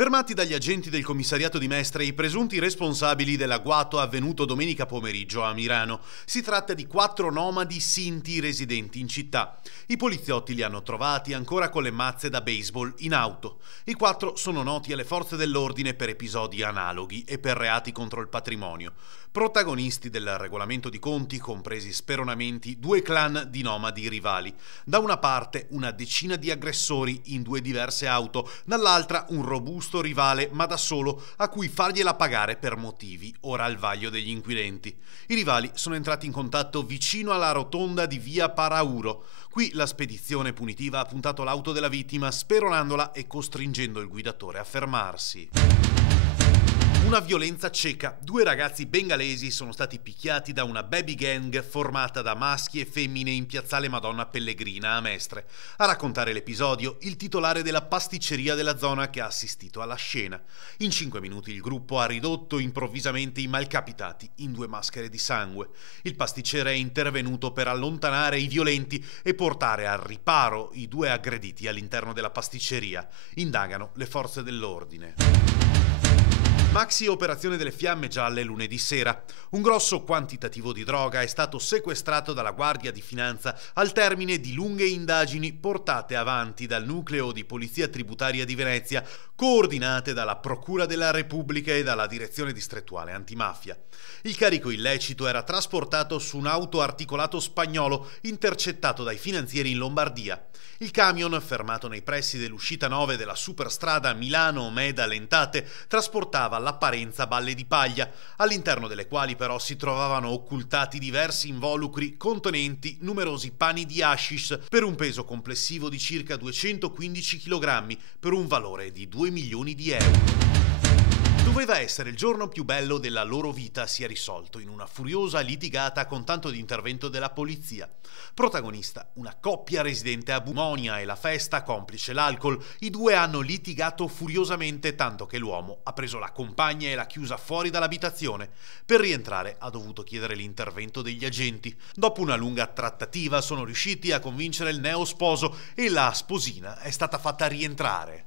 Fermati dagli agenti del commissariato di Mestre i presunti responsabili dell'agguato avvenuto domenica pomeriggio a Milano. Si tratta di 4 nomadi sinti residenti in città. I poliziotti li hanno trovati ancora con le mazze da baseball in auto. I 4 sono noti alle forze dell'ordine per episodi analoghi e per reati contro il patrimonio. Protagonisti del regolamento di conti, compresi speronamenti, 2 clan di nomadi rivali. Da una parte una decina di aggressori in 2 diverse auto, dall'altra un robusto rivale ma da solo, a cui fargliela pagare per motivi ora al vaglio degli inquirenti. I rivali sono entrati in contatto vicino alla rotonda di via Parauro. Qui la spedizione punitiva ha puntato l'auto della vittima speronandola e costringendo il guidatore a fermarsi. Una violenza cieca. 2 ragazzi bengalesi sono stati picchiati da una baby gang formata da maschi e femmine in piazzale Madonna Pellegrina a Mestre. A raccontare l'episodio il titolare della pasticceria della zona che ha assistito alla scena. In 5 minuti il gruppo ha ridotto improvvisamente i malcapitati in 2 maschere di sangue. Il pasticcere è intervenuto per allontanare i violenti e portare al riparo i 2 aggrediti all'interno della pasticceria. Indagano le forze dell'ordine. Maxi operazione delle fiamme gialle lunedì sera. Un grosso quantitativo di droga è stato sequestrato dalla Guardia di Finanza al termine di lunghe indagini portate avanti dal nucleo di Polizia Tributaria di Venezia, coordinate dalla Procura della Repubblica e dalla Direzione Distrettuale Antimafia. Il carico illecito era trasportato su un auto articolato spagnolo intercettato dai finanzieri in Lombardia. Il camion, fermato nei pressi dell'uscita 9 della superstrada Milano-Meda-Lentate, trasportava all'apparenza balle di paglia, all'interno delle quali però si trovavano occultati diversi involucri contenenti numerosi pani di hashish per un peso complessivo di circa 215 kg per un valore di 2 milioni di euro. Doveva essere il giorno più bello della loro vita, si è risolto in una furiosa litigata con tanto di intervento della polizia. Protagonista, una coppia residente a Bumonia e la festa, complice l'alcol. I 2 hanno litigato furiosamente tanto che l'uomo ha preso la compagna e l'ha chiusa fuori dall'abitazione. Per rientrare ha dovuto chiedere l'intervento degli agenti. Dopo una lunga trattativa sono riusciti a convincere il neosposo e la sposina è stata fatta rientrare.